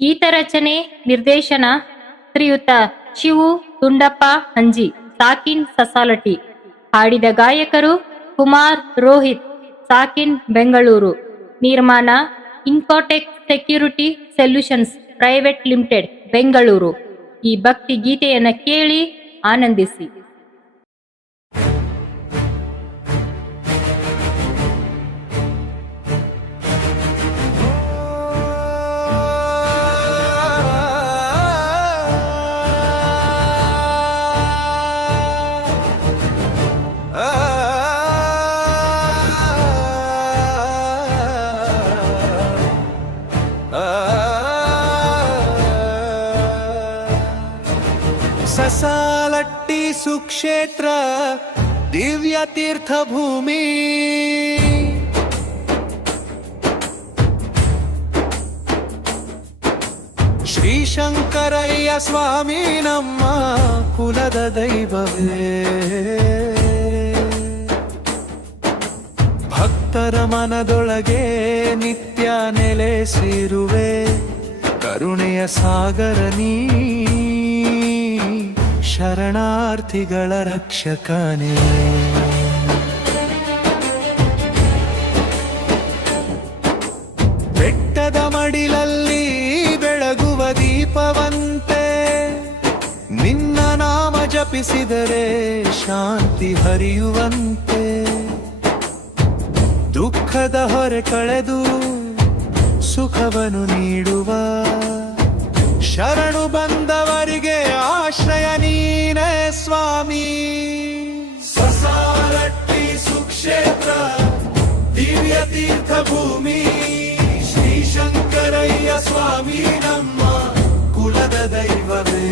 ಗೀತರಚನೆ ನಿರ್ದೇಶನ ಶ್ರೀಯುತ ಶಿವು ದುಂಡಪ್ಪ ಹಂಜಿ, ಸಾಕಿನ್ ಸಸಾಲಟಿ. ಹಾಡಿದ ಗಾಯಕರು ಕುಮಾರ್ ರೋಹಿತ್, ಸಾಕಿನ್ ಬೆಂಗಳೂರು. ನಿರ್ಮಾಣ Infotech security solutions private limited, Bengaluru. ಈ ಭಕ್ತಿ ಗೀತೆಯನ್ನು ಕೇಳಿ ಆನಂದಿಸಿ. ಸಸಾಲಟ್ಟಿ ಸುಕ್ಷೇತ್ರ ದಿವ್ಯ ತೀರ್ಥಭೂಮಿ, ಶ್ರೀಶಂಕರಯ್ಯ ಸ್ವಾಮಿ ನಮ್ಮ ಕುಲದ ದೈವವೇ. ಭಕ್ತರ ಮನದೊಳಗೆ ನಿತ್ಯ ನೆಲೆಸಿರುವೆ, ಕರುಣೆಯ ಸಾಗರ ನೀ, ಶರಣಾರ್ಥಿಗಳ ರಕ್ಷಕನೇ. ಬೆಟ್ಟದ ಮಡಿಲಲ್ಲಿ ಬೆಳಗುವ ದೀಪವಂತೆ, ನಿನ್ನ ನಾಮ ಜಪಿಸಿದರೆ ಶಾಂತಿ ಹರಿಯುವಂತೆ. ದುಃಖದ ಹೊರೆ ಕಳೆದು ಸುಖವನ್ನು ನೀಡುವ, ಶರಣು ಬಂದವರಿಗೆ ಆಶ್ರಯ ನೀನೇ ಸ್ವಾಮಿ. ಸಸಾಲಟ್ಟಿ ಸುಕ್ಷೇತ್ರ ದಿವ್ಯ ತೀರ್ಥಭೂಮಿ, ಶ್ರೀಶಂಕರಯ್ಯ ಸ್ವಾಮಿ ನಮ್ಮ ಕುಲದ ದೈವವೇ.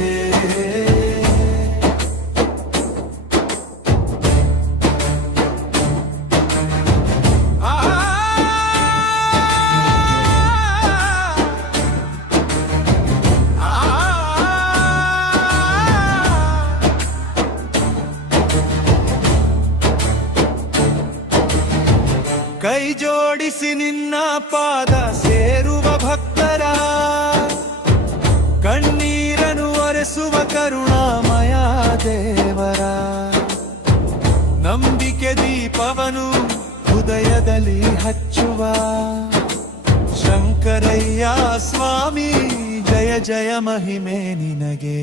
ಕೈ ಜೋಡಿಸಿ ನಿನ್ನ ಪಾದ ಸೇರುವ ಭಕ್ತರ, ಕಣ್ಣೀರನು ಒರೆಸುವ ಕರುಣಾಮಯ ದೇವರ. ನಂಬಿಕೆ ದೀಪವನು ಹೃದಯದಲ್ಲಿ ಹಚ್ಚುವ ಶಂಕರಯ್ಯ ಸ್ವಾಮಿ, ಜಯ ಜಯ ಮಹಿಮೆ ನಿನಗೆ.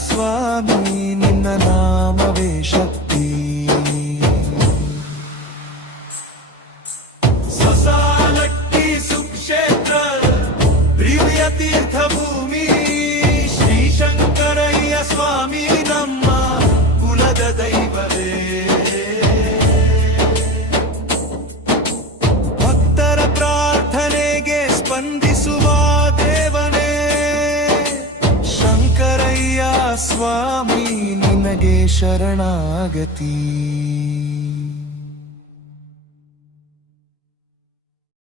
ಸ್ವಾಮಿ ನಿನ್ನ ನಾಮವೇ ಶಕ್ತಿ. ಸಸಾಲಟ್ಟಿ ಸುಕ್ಷೇತ್ರ ದಿವ್ಯ ತೀರ್ಥಭೂಮಿ, ಶ್ರೀಶಂಕರಯ್ಯ ಸ್ವಾಮಿ ನಮ್ಮ ಕುಲದ ದೈವವೇ. ಭಕ್ತರ ಪ್ರಾರ್ಥನೆಗೆ ಸ್ಪಂದಿಸುವ ದೇವನೇ, ಶಂಕರಯ್ಯ ಸ್ವಾಮಿ ನಿನಗೆ ಶರಣಾಗತಿ.